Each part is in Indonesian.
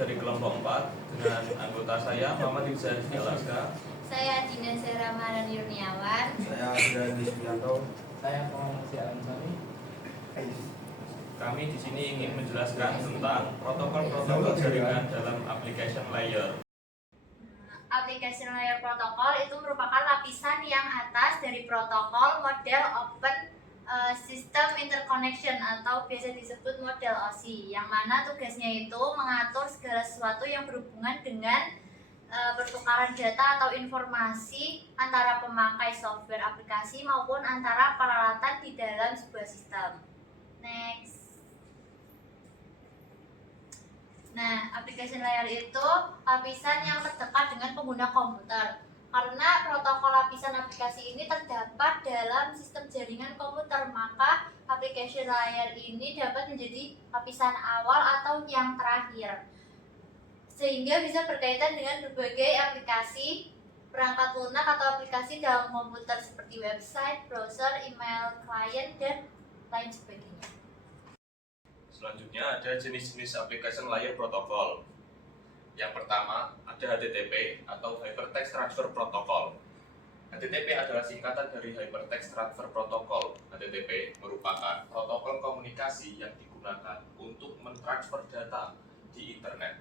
dari kelompok 4 dengan anggota saya Muhammad Ihsan Alaska. Saya Dina Seramaran Yurniawan. Saya Adrian Wisbianto. Saya Muhammad Ansari. Kami di sini ingin menjelaskan tentang protokol-protokol jaringan dalam application layer. Application layer protokol itu merupakan lapisan yang atas dari protokol model Open System Interconnection atau biasa disebut model OSI, yang mana tugasnya itu mengatur segala sesuatu yang berhubungan dengan pertukaran data atau informasi antara pemakai software aplikasi maupun antara peralatan di dalam sebuah sistem. Next. Nah, application layer itu lapisan yang terdekat dengan pengguna komputer. Karena protokol lapisan aplikasi ini terdapat dalam sistem jaringan komputer, maka application layer ini dapat menjadi lapisan awal atau yang terakhir, sehingga bisa berkaitan dengan berbagai aplikasi, perangkat lunak atau aplikasi dalam komputer seperti website, browser, email, klien, dan lain sebagainya. Selanjutnya ada jenis-jenis application layer protokol. Yang pertama ada HTTP atau Hypertext Transfer Protocol. HTTP adalah singkatan dari Hypertext Transfer Protocol. HTTP merupakan protokol komunikasi yang digunakan untuk mentransfer data di internet,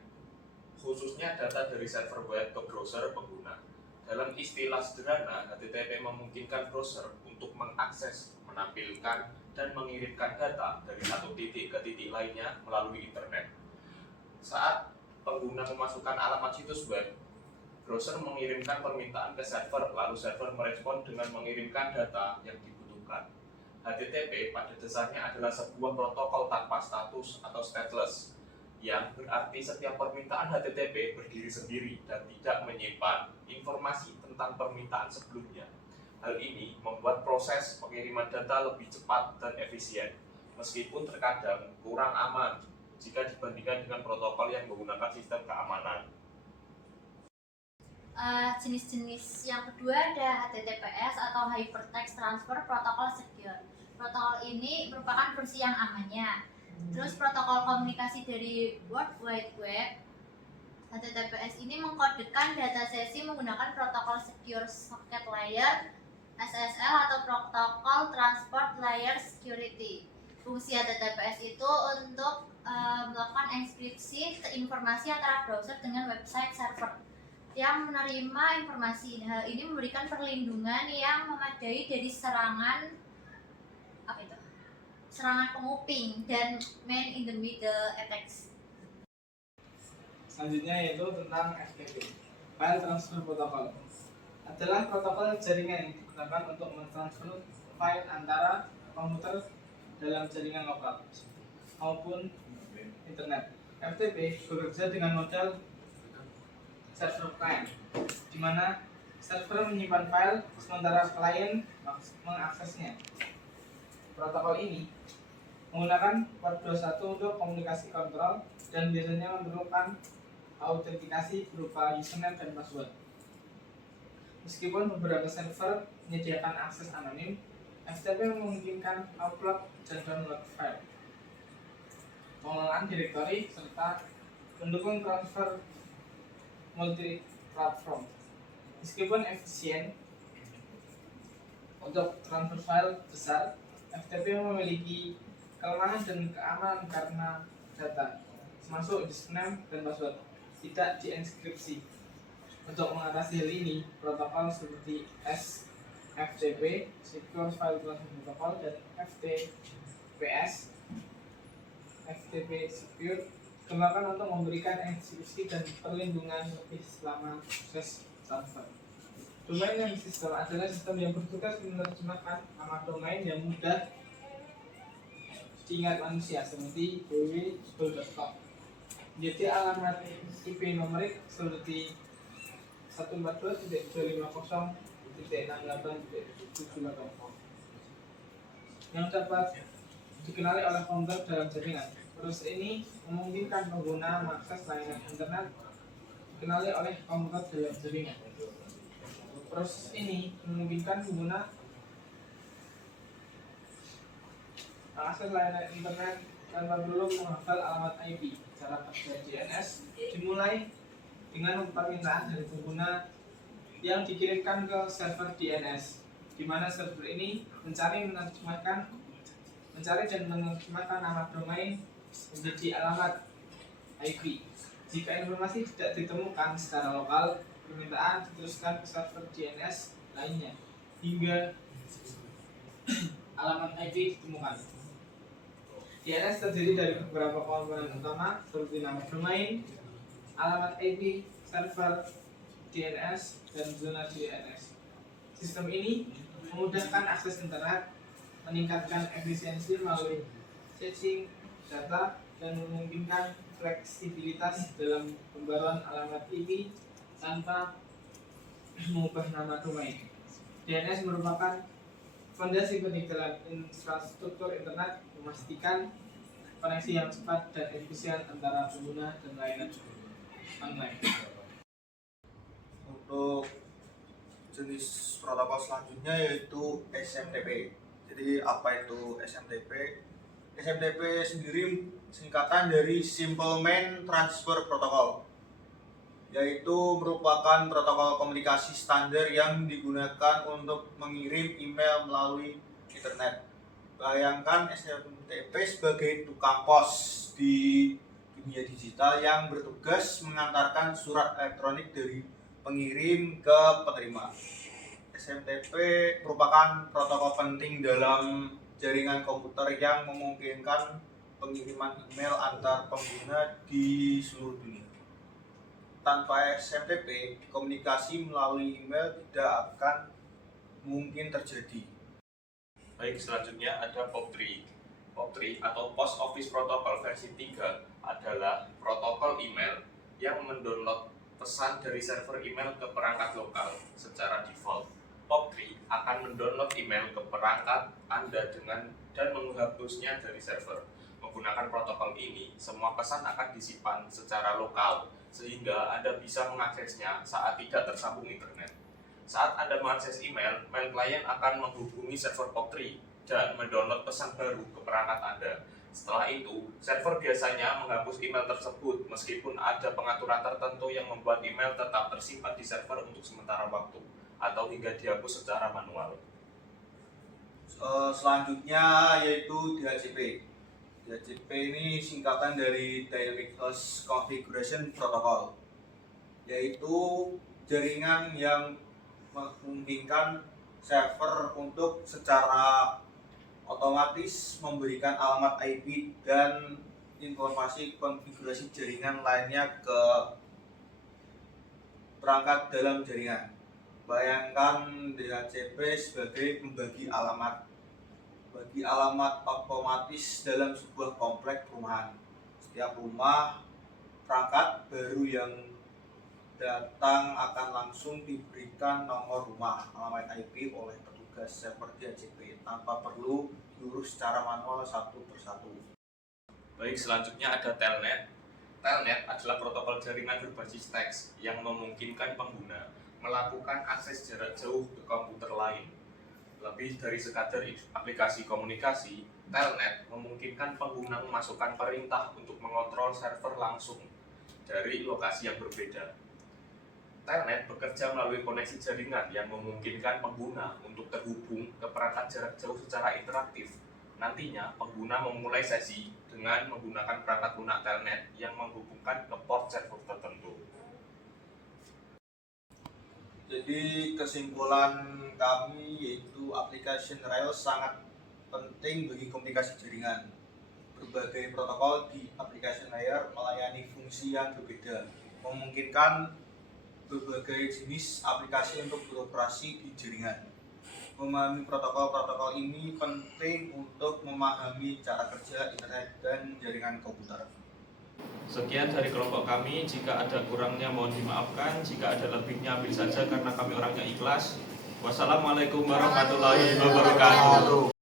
khususnya data dari server web ke browser pengguna. Dalam istilah sederhana, HTTP memungkinkan browser untuk mengakses, menampilkan, dan mengirimkan data dari satu titik ke titik lainnya melalui internet. Saat pengguna memasukkan alamat situs web, browser mengirimkan permintaan ke server, lalu server merespon dengan mengirimkan data yang dibutuhkan. HTTP pada dasarnya adalah sebuah protokol tanpa status atau stateless, yang berarti setiap permintaan HTTP berdiri sendiri dan tidak menyimpan informasi tentang permintaan sebelumnya. Hal ini membuat proses pengiriman data lebih cepat dan efisien, meskipun terkadang kurang aman jika dibandingkan dengan protokol yang menggunakan sistem keamanan. Jenis-jenis yang kedua ada HTTPS atau Hypertext Transfer Protocol Secure. Protokol ini merupakan versi yang amannya. Terus protokol komunikasi dari World Wide Web, HTTPS ini mengkodekan data sesi menggunakan protokol Secure Socket Layer SSL atau Protocol Transport Layer Security. Fungsi HTTPS itu untuk melakukan enkripsi informasi antara browser dengan website server yang menerima informasi. Hal ini memberikan perlindungan yang memadai dari serangan penguping dan man in the middle attacks. Selanjutnya yaitu tentang FTP, File Transfer Protocol. Adalah protokol jaringan yang digunakan untuk mentransfer file antara komputer dalam jaringan lokal maupun internet. FTP bekerja dengan model server client, di mana server menyimpan file sementara klien mengaksesnya. Protokol ini menggunakan port 21 untuk komunikasi kontrol dan biasanya memerlukan autentikasi berupa username dan password. Meskipun beberapa server menyediakan akses anonim, FTP memungkinkan upload dan download file, pengelolaan direktori, serta mendukung transfer multi-platform. Meskipun efisien untuk transfer file besar, FTP memiliki kelemahan dan keamanan karena data, termasuk username dan password, tidak dienkripsi. Untuk mengatasi hal ini, protokol seperti SFTP, Secure File Transfer Protocol, dan FTPS, FTP Secure, dikembangkan untuk memberikan enkripsi dan perlindungan lebih selama proses transfer. Domain name system adalah sistem yang bertugas menerjemahkan nama domain yang mudah diingat manusia, seperti www.google.com, menjadi alamat IP numerik seperti 142.250.68.78 yang dapat dikenali oleh komputer dalam jaringan. Proses ini memungkinkan pengguna mengakses layanan internet dikenali oleh komputer dalam jaringan. Proses ini memungkinkan pengguna mengakses layanan internet tanpa perlu menghafal alamat IP. Cara kerja DNS dimulai dengan permintaan dari pengguna yang dikirimkan ke server DNS, di mana server ini mencari dan menerjemahkan nama domain menjadi alamat IP. Jika informasi tidak ditemukan secara lokal, permintaan diteruskan ke server DNS lainnya hingga alamat IP ditemukan. DNS terdiri dari beberapa komponen utama seperti nama domain, alamat IP, server DNS, dan zona DNS. Sistem ini memudahkan akses internet, meningkatkan efisiensi melalui caching data, dan memungkinkan fleksibilitas dalam pembaruan alamat IP tanpa mengubah nama domain. DNS merupakan fondasi peninggalan infrastruktur internet, memastikan koneksi yang cepat dan efisien antara pengguna dan layanan online. Untuk jenis protokol selanjutnya yaitu SMTP. Jadi apa itu SMTP? SMTP sendiri singkatan dari Simple Main Transfer Protocol, yaitu merupakan protokol komunikasi standar yang digunakan untuk mengirim email melalui internet. Bayangkan SMTP sebagai tukang pos di dunia digital yang bertugas mengantarkan surat elektronik dari pengirim ke penerima. SMTP merupakan protokol penting dalam jaringan komputer yang memungkinkan pengiriman email antar pengguna di seluruh dunia. Tanpa SMTP, komunikasi melalui email tidak akan mungkin terjadi. Baik, selanjutnya ada POP3. POP3 atau Post Office Protocol versi 3 adalah protokol email yang mendownload pesan dari server email ke perangkat lokal secara default. POP3 akan mendownload email ke perangkat Anda dan menghapusnya dari server. Menggunakan protokol ini, semua pesan akan disimpan secara lokal sehingga Anda bisa mengaksesnya saat tidak tersambung internet. Saat Anda mengakses email, mail client akan menghubungi server POP3 dan mendownload pesan baru ke perangkat Anda. Setelah itu, server biasanya menghapus email tersebut meskipun ada pengaturan tertentu yang membuat email tetap tersimpan di server untuk sementara waktu atau hingga dihapus secara manual. Selanjutnya yaitu DHCP. DHCP ini singkatan dari Dynamic Host Configuration Protocol, yaitu jaringan yang memungkinkan server untuk secara otomatis memberikan alamat IP dan informasi konfigurasi jaringan lainnya ke perangkat dalam jaringan. Bayangkan DHCP sebagai pembagi alamat. Bagi alamat otomatis dalam sebuah komplek perumahan. Setiap rumah perangkat baru yang datang akan langsung diberikan nomor rumah, alamat IP oleh petugas server DHCP tanpa perlu diurus secara manual satu persatu. Baik, selanjutnya ada Telnet. Telnet adalah protokol jaringan berbasis teks yang memungkinkan pengguna melakukan akses jarak jauh ke komputer lain. Lebih dari sekadar aplikasi komunikasi, Telnet memungkinkan pengguna memasukkan perintah untuk mengontrol server langsung dari lokasi yang berbeda. Telnet bekerja melalui koneksi jaringan yang memungkinkan pengguna untuk terhubung ke perangkat jarak jauh secara interaktif. Nantinya, pengguna memulai sesi dengan menggunakan perangkat lunak Telnet yang menghubungkan ke port server tertentu. Jadi kesimpulan kami yaitu application Rails sangat penting bagi komunikasi jaringan. Berbagai protokol di application layer melayani fungsi yang berbeda, memungkinkan berbagai jenis aplikasi untuk beroperasi di jaringan. Memahami protokol-protokol ini penting untuk memahami cara kerja internet dan jaringan komputer. Sekian dari kelompok kami, jika ada kurangnya mohon dimaafkan, jika ada lebihnya ambil saja karena kami orangnya ikhlas. Wassalamualaikum warahmatullahi wabarakatuh.